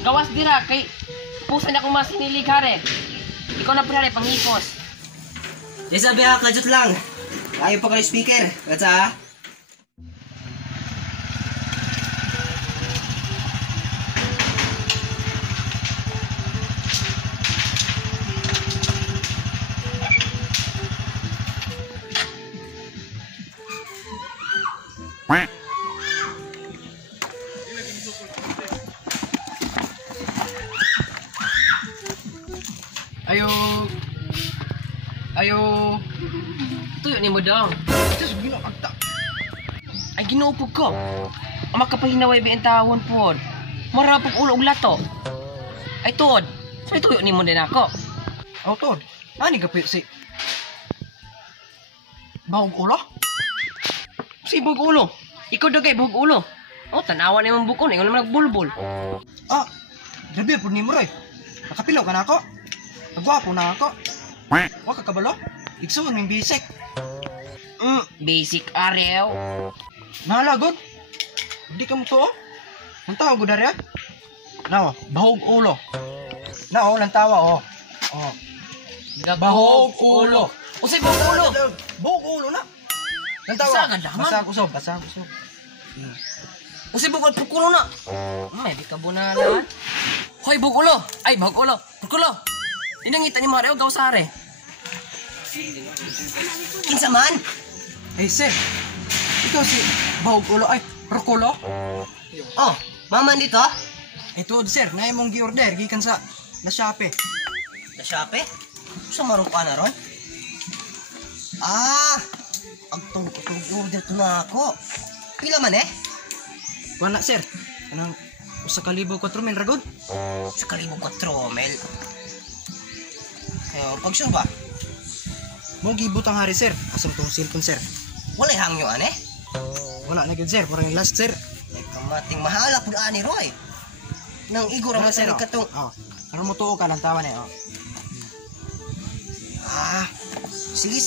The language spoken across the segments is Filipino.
Gawas dira kay pusa na kung masinilig hare. Ikaw na pare pangikos. Di sabi ha, kajut lang. Ayaw pa kayo speaker. Katsa ha? Ayo. Tuyo ni mo dong. Just gino agta. Ay ginuupog ko. Ang makapahinaway ba ang tawon po. Marapog ulo og lato. Ay tuod. So tuyo ni mo din ako. Aw tod. Ani ka si Bawog ulo? Si bug ulo. Ikaw dagay bug ulo. Oh, tanawan ni mong buko na yung nagbulbul. Ah, gabi po ni mo ray. Nakapilaw ka na ako. Nagwapo na ako. Wa ka kabalo? Igsuon ng bisik. Basic arew. Nalagod. Hindi ka mo to. Ang tawag ko dari. Nawa, bahog ulo. Nao, lang tawa oh. Oh. Bahog ulo. Usay bug ulo. Bahog ulo na. Lang tawa. Basag daman. Basag usob. Usay bug pukulo na. May di ka bunala. Hoy bug ulo. Ay bug ulo. Pukulo. Inangita ni Mario gaw sare. Kinsa man? Hey sir. Ikaw si bahog ulo ay rokulo. Oh, maman dito? Ay tuod sir, na imong gi-order gikan sa na Shopee. Na Shopee? Sa marong ka na ron? Ah, ang order to na ako. Pila man eh? Wala sir. Anong usa ka libo 4,000 ragod? Sa kalibo 4 mil. Pag-sure ba? Mo gibutang hari sir. Asam tong cellphone sir. Wala hangyo ane? Wala na gid sir, parang last sir. Ay kamating mahala pud ani Roy. Nang igor ang sa katong. Oh. Ano mo tuo ka lang tawa ni oh. Ah. Sige.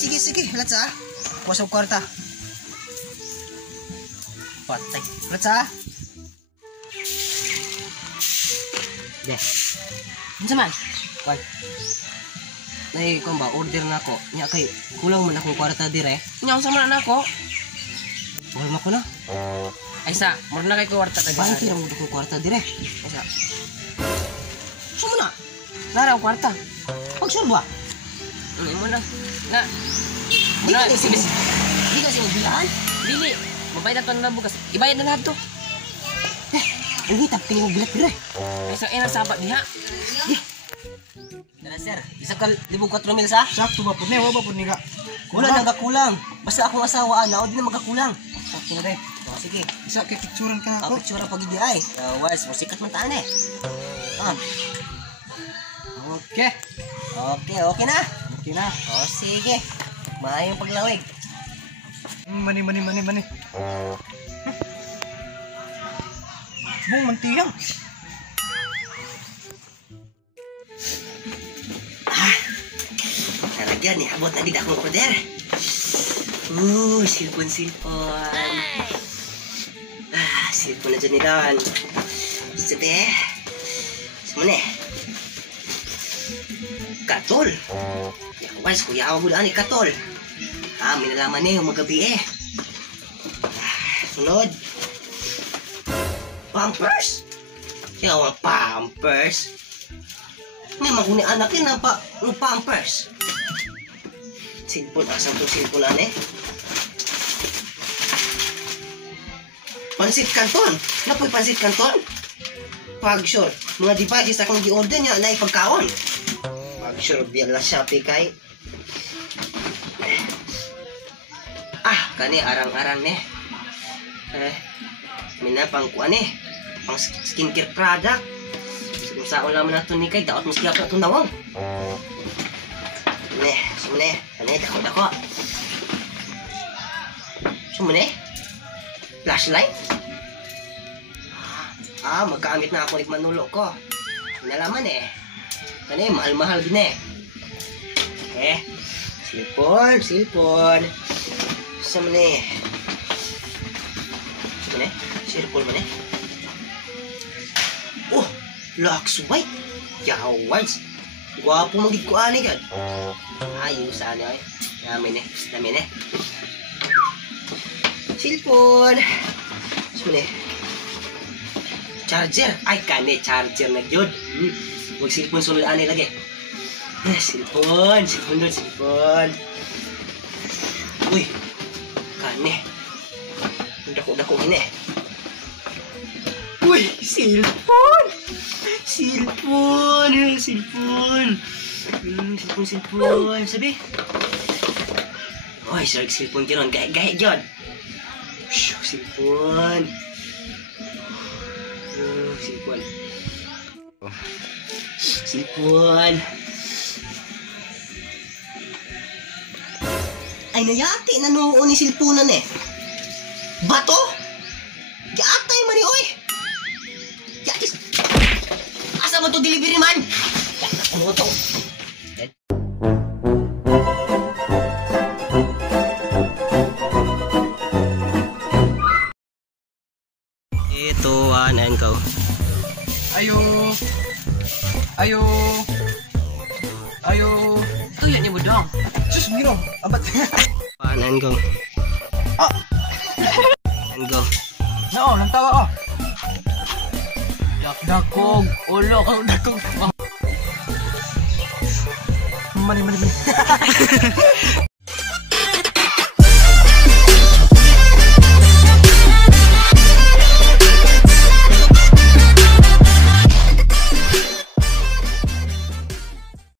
Let's ah. Kuwasog kwarta. Patay. Let's ah. Deh. Unsa man? Wal. Nay, kung ba order na ako. Nya kay kulang man akong kwarta dire. Nya unsa man nako? Wal man ko na. Ay sa, mura na kay kwarta ka Bakit gani. tira mo akong kwarta dire? Ay sa. Sumo na. Naraw kwarta. Pag-sure ba? Ano mo na? Na. Di kasi magbilaan. Dili. Mabayad na to na bukas. Ibayad na lahat to. Ang hitap kayo bilat dire. Ay sa ina sabat diha. Dala sir, isa ka 1,400 sa? Sakto ba pud ni, wa ba pud ni ka? Wala nang kakulang. Basta akong asawa ana, o di na magkakulang. Sakto na rin. O, sige. Isa kay picturean ka ako. Picture pag hindi ay. Was, musikat man taan eh. Okay. Okay na. Okay na. O, sige. Maayong paglawig. Mani. Mong mantiyang. Talaga ni abot na gid akong order. Silpon. Silpon na dyan nilan. Sabi, sumune. Katol. Wais, kuya ako mula ni Katol. May nalaman niya yung magabi eh. Sunod. Pampers. Kaya ang pampers. May maguni anak yun ang pampers. Silpon, asang itong silpon ane. Pansit Canton. Napoy pansit Canton. Pag-sure. Mga devices akong gi-order niya na ipagkaon. Pag-sure, biyan lang Shopee kay. Kani arang-arang ne. Mina pang kuan eh. Pang skincare product. Kung saan laman nato ni kay daot mas kaya ito nawang. Sumune. Kani dako. Sumune. Flashlight. Magkaamit na ako ni manulo ko. Nalaman eh. Kani mahal-mahal din eh. Silpon. Sumune. Silpon man eh. Locks white. Yawas. Gwapo mong gikuan kan. Ayos ano ay. Namin eh. Cellphone. Sumali. Charger. Ay kani charger na gyud. Wag cellphone sulod ani lagi. Cellphone. Uy. Kani. Dako ini. Uy, cellphone. Cellphone. Sabi. Oy, sorry cellphone kiron. Gaya jod. Cellphone. Cellphone. Ay, nayati na noon ni cellphone eh. Bato? Yatay man ni, oy! Yatis! Asa mo to delivery man? Ano to? Ito, anan ko. Ayo. Tuyan ni mo dong. Sus, miro. Abat. Anan ko. Anan ko. Nao, lantawa oh. Dakog, ulo, dakog. Mani.